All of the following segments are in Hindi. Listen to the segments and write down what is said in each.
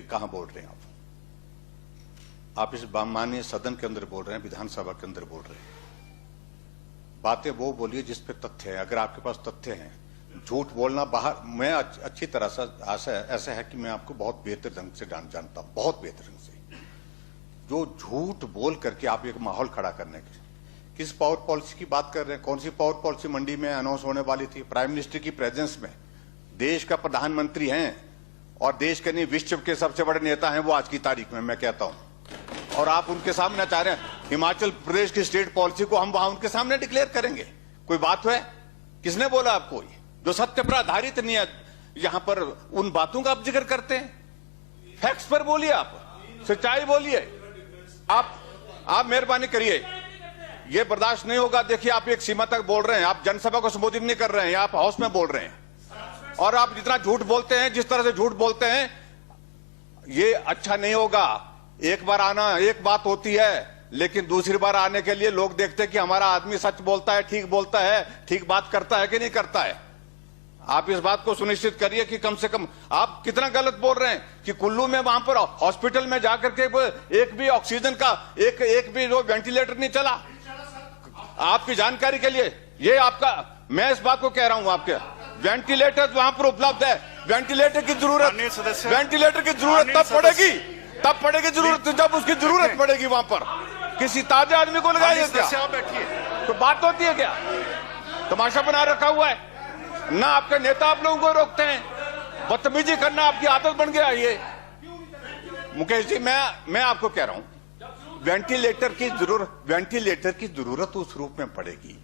समझिए कहां बोल रहे हैं आप इस माननीय सदन के अंदर बोल रहे हैं, विधानसभा के अंदर बोल रहे हैं। बातें वो बोलिए जिस पे तथ्य है। अगर आपके पास तथ्य हैं, झूठ बोलना बाहर, मैं अच्छी तरह से ऐसा है कि मैं आपको बहुत बेहतर ढंग से जानता हूं, बहुत बेहतर ढंग से। जो झूठ बोल करके आप एक माहौल खड़ा करने के, किस पावर पॉलिसी की बात कर रहे हैं? कौन सी पावर पॉलिसी मंडी में अनाउंस होने वाली थी? प्राइम मिनिस्टर की प्रेजेंस में, देश का प्रधानमंत्री हैं और देश के नहीं विश्व के सबसे बड़े नेता हैं वो आज की तारीख में, मैं कहता हूं। और आप उनके सामने चाह रहे हैं हिमाचल प्रदेश की स्टेट पॉलिसी को हम वहां उनके सामने डिक्लेयर करेंगे? कोई बात है? किसने बोला आपको? जो सत्य पर आधारित नहीं है, यहां पर उन बातों का आप जिक्र करते हैं। फैक्ट्स पर बोलिए, आप सच्चाई बोलिए। आप मेहरबानी करिए, ये बर्दाश्त नहीं होगा। देखिए, आप एक सीमा तक बोल रहे हैं, आप जनसभा को संबोधित नहीं कर रहे हैं, आप हाउस में बोल रहे हैं। और आप जितना झूठ बोलते हैं, जिस तरह से झूठ बोलते हैं, ये अच्छा नहीं होगा। एक बार आना एक बात होती है, लेकिन दूसरी बार आने के लिए लोग देखते हैं कि हमारा आदमी सच बोलता है, ठीक बोलता है, ठीक बात करता है कि नहीं करता है। आप इस बात को सुनिश्चित करिए कि कम से कम आप कितना गलत बोल रहे हैं कि कुल्लू में वहां पर हॉस्पिटल में जाकर के एक भी ऑक्सीजन का एक भी वो वेंटिलेटर नहीं चला। आपकी जानकारी के लिए ये आपका, मैं इस बात को कह रहा हूं, आपके वेंटिलेटर वहां पर उपलब्ध है। वेंटिलेटर की जरूरत तब पड़ेगी जरूरत जब उसकी जरूरत पड़ेगी। वहां पर किसी ताजे आदमी को लगाइए क्या? बैठिए तो बात होती है क्या? तमाशा बना रखा हुआ है ना। आपके नेता आप लोगों को रोकते हैं, बदतमीजी करना आपकी आदत बन गया। ये मुकेश जी, मैं आपको कह रहा हूं, वेंटिलेटर की जरूरत उस रूप में पड़ेगी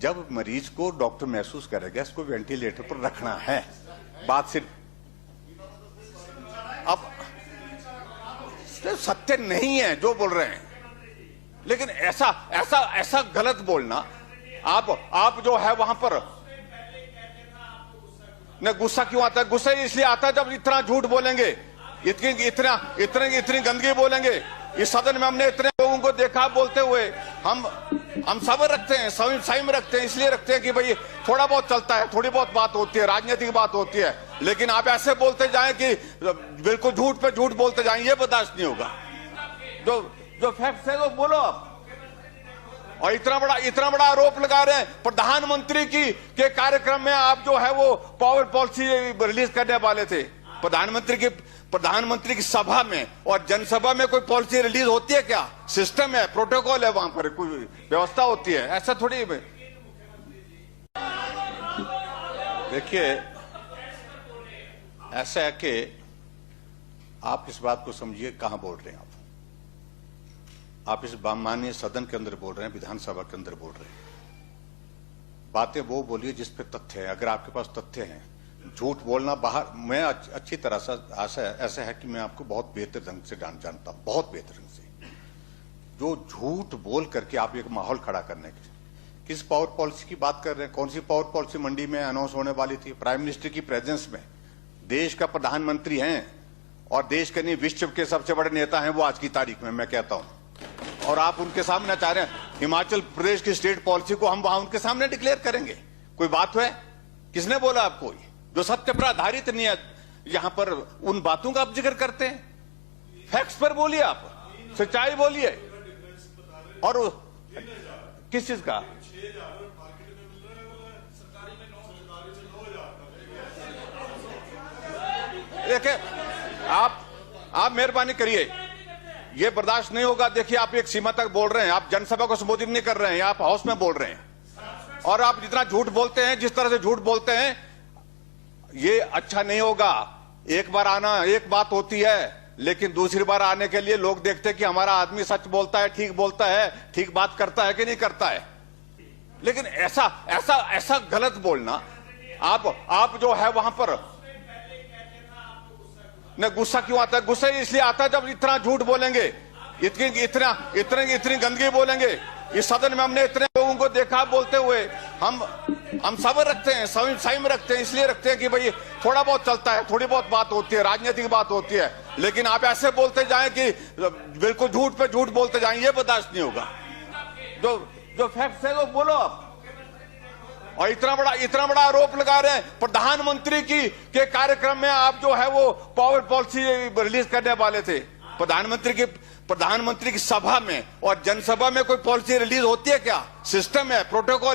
जब मरीज को डॉक्टर महसूस करेगा इसको वेंटिलेटर पर रखना है। बात सिर्फ अब सत्य नहीं है जो बोल रहे हैं, लेकिन ऐसा गलत बोलना, आप जो है वहां पर न गुस्सा क्यों आता है? गुस्सा इसलिए आता है जब इतना झूठ बोलेंगे, इतनी गंदगी बोलेंगे। इस सदन में हमने इतने लोगों को देखा बोलते हुए। हम सब्र रखते हैं, संयम रखते हैं, इसलिए रखते हैं कि भाई थोड़ा बहुत चलता है, थोड़ी बहुत बात होती है, राजनीतिक बात होती है। लेकिन आप ऐसे बोलते जाएं कि बिल्कुल झूठ पे झूठ बोलते जाएं, ये बर्दाश्त नहीं होगा। जो फैक्ट्स है वो बोलो आप। और इतना बड़ा आरोप लगा रहे हैं प्रधानमंत्री के कार्यक्रम में। आप जो है वो पावर पॉलिसी रिलीज करने वाले थे। प्रधानमंत्री की सभा में और जनसभा में कोई पॉलिसी रिलीज होती है क्या? सिस्टम है, प्रोटोकॉल है, वहां पर कोई व्यवस्था होती है, ऐसा थोड़ी। देखिए, ऐसा है कि आप इस बात को समझिए कहां बोल रहे हैं आप इस माननीय सदन के अंदर बोल रहे हैं, विधानसभा के अंदर बोल रहे हैं। बातें वो बोलिए जिस पे तथ्य है। अगर आपके पास तथ्य हैं, झूठ बोलना बाहर, मैं अच्छी तरह से ऐसा है कि मैं आपको बहुत बेहतर ढंग से जानता हूं, बहुत बेहतर ढंग से। जो झूठ बोल करके आप एक माहौल खड़ा करने के, किस पावर पॉलिसी की बात कर रहे हैं? कौन सी पावर पॉलिसी मंडी में अनाउंस होने वाली थी? प्राइम मिनिस्टर की प्रेजेंस में, देश का प्रधानमंत्री हैं और देश के नहीं विश्व के सबसे बड़े नेता हैं वो आज की तारीख में, मैं कहता हूं। और आप उनके सामने चाह रहे हैं हिमाचल प्रदेश की स्टेट पॉलिसी को हम वहां उनके सामने डिक्लेयर करेंगे? कोई बात है? किसने बोला आपको? जो सत्य पर आधारित नहीं है, यहां पर उन बातों का आप जिक्र करते हैं। फैक्ट्स पर बोलिए, आप सच्चाई बोलिए। और किस चीज का? देखिए, आप मेहरबानी करिए, ये बर्दाश्त नहीं होगा। देखिए, आप एक सीमा तक बोल रहे हैं, आप जनसभा को संबोधित नहीं कर रहे हैं, आप हाउस में बोल रहे हैं। और आप जितना झूठ बोलते हैं, जिस तरह से झूठ बोलते हैं, ये अच्छा नहीं होगा। एक बार आना एक बात होती है, लेकिन दूसरी बार आने के लिए लोग देखते हैं कि हमारा आदमी सच बोलता है, ठीक बोलता है, ठीक बात करता है कि नहीं करता है। लेकिन ऐसा गलत बोलना, आप जो है वहां पर न गुस्सा क्यों आता है? गुस्सा इसलिए आता है जब इतना झूठ बोलेंगे, इतनी गंदगी बोलेंगे। इस सदन में हमने इतने लोगों को देखा बोलते हुए। हम सब्र रखते हैं, संयम रखते हैं, इसलिए रखते हैं कि भाई थोड़ा बहुत चलता है, थोड़ी बहुत बात होती है, राजनीतिक बात होती है। लेकिन आप ऐसे बोलते जाएं कि बिल्कुल झूठ पे झूठ बोलते जाएं, ये बर्दाश्त नहीं होगा। जो फैक्ट्स है वो बोलो आप। और इतना बड़ा आरोप लगा रहे हैं प्रधानमंत्री के कार्यक्रम में आप जो है वो पावर पॉलिसी रिलीज करने वाले थे। प्रधानमंत्री की सभा में और जनसभा में कोई पॉलिसी रिलीज होती है क्या? सिस्टम है, प्रोटोकॉल।